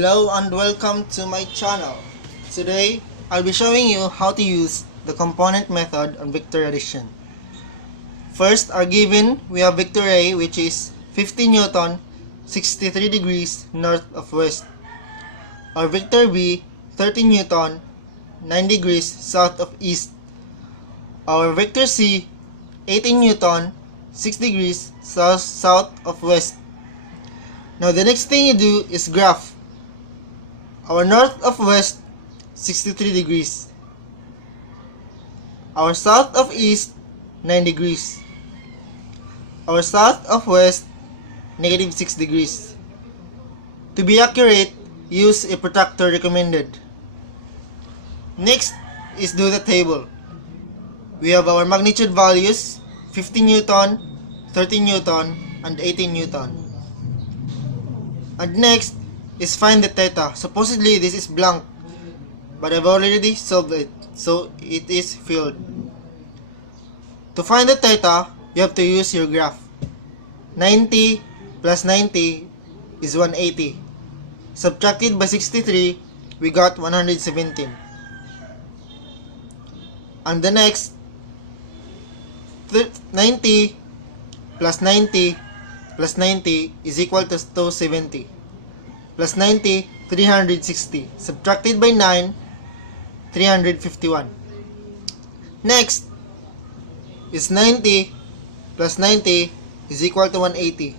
Hello and welcome to my channel. Today, I'll be showing you how to use the component method on vector addition. First, our given, we have vector A, which is 50 Newton, 63 degrees north of west. Our vector B, 30 Newton, 9 degrees south of east. Our vector C, 18 Newton, 6 degrees south of west. Now the next thing you do is graph. Our north of west, 63 degrees. Our south of east, 9 degrees. Our south of west, negative 6 degrees. To be accurate, use a protractor recommended. Next is do the table. We have our magnitude values, 50 Newton, 30 Newton, and 18 Newton. And next is find the theta. Supposedly this is blank, but I've already solved it, so it is filled. To find the theta, you have to use your graph. 90 plus 90 is 180. Subtracted by 63, we got 117. And the next, 90 plus 90 plus 90 is equal to 270. Plus 90, 360. Subtracted by 9, 351. Next is 90 plus 90 is equal to 180.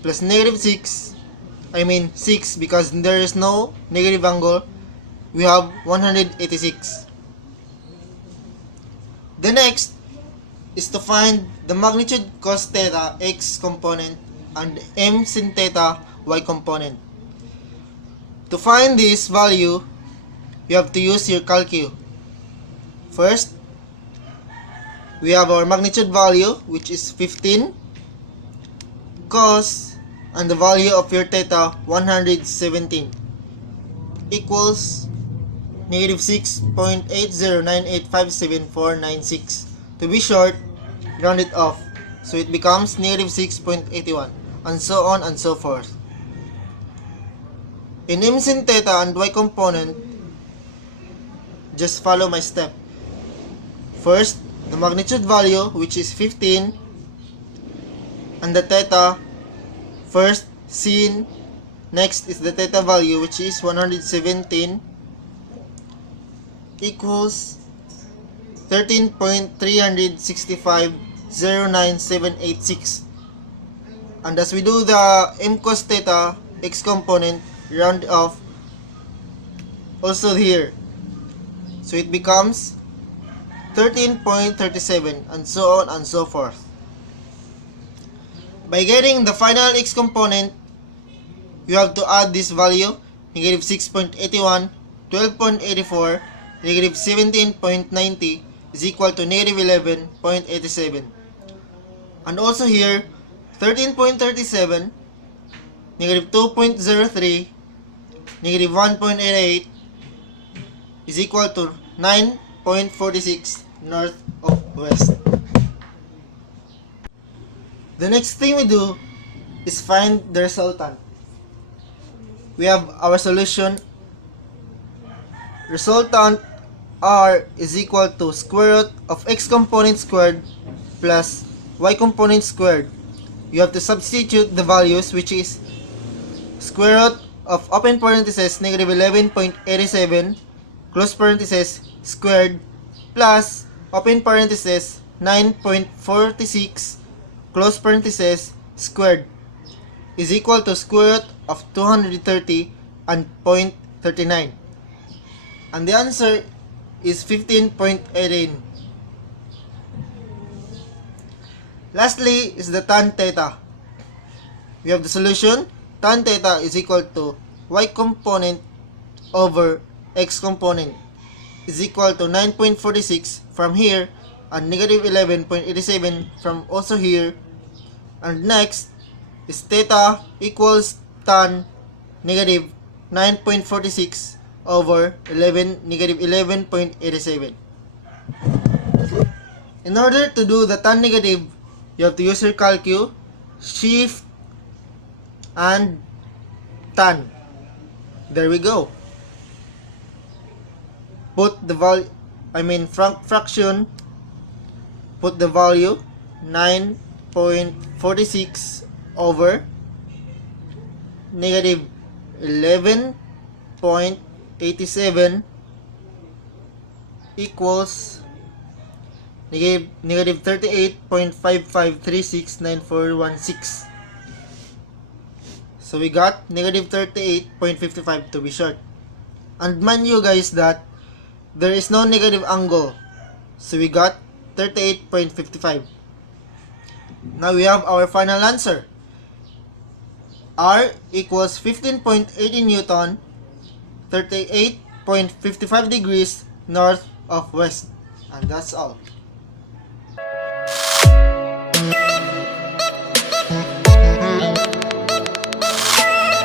Plus negative 6 because there is no negative angle, we have 186. The next is to find the magnitude cos theta x component and m sin theta y component. To find this value, you have to use your calculus. First, we have our magnitude value, which is 15, cos, and the value of your theta, 117, equals negative 6.809857496. To be short, round it off, so it becomes negative 6.81, and so on and so forth. In m sin theta and y component, just follow my step. First, the magnitude value, which is 15, and the theta. First, sin. Next is the theta value, which is 117, equals 13.36509,786. And as we do the m cos theta x component, round off also here, so it becomes 13.37, and so on and so forth. By getting the final x component, you have to add this value, negative 6.81, 12.84, negative 17.90 is equal to negative 11.87. And also here, 13.37, negative 2.03, negative 1.88 is equal to 9.46 north of west. The next thing we do is find the resultant. We have our solution. Resultant r is equal to square root of x component squared plus y component squared. You have to substitute the values, which is square root of open parenthesis negative 11.87 close parenthesis squared plus open parenthesis 9.46 close parenthesis squared is equal to square root of 230 and 0.39. And the answer is 15.18. Lastly is the tan theta. We have the solution. Tan theta is equal to y component over x component is equal to 9.46 from here and negative 11.87 from also here. And next is theta equals tan negative 9.46 over negative 11.87. In order to do the tan negative, you have to use your calculus, shift, and tan. There we go. Put the value, fraction, put the value 9.46 over negative 11.87 equals negative 38.55369416. So we got negative 38.55 to be short. And mind you guys that there is no negative angle. So we got 38.55. Now we have our final answer. R equals 15.80 Newton, 38.55 degrees north of west. And that's all.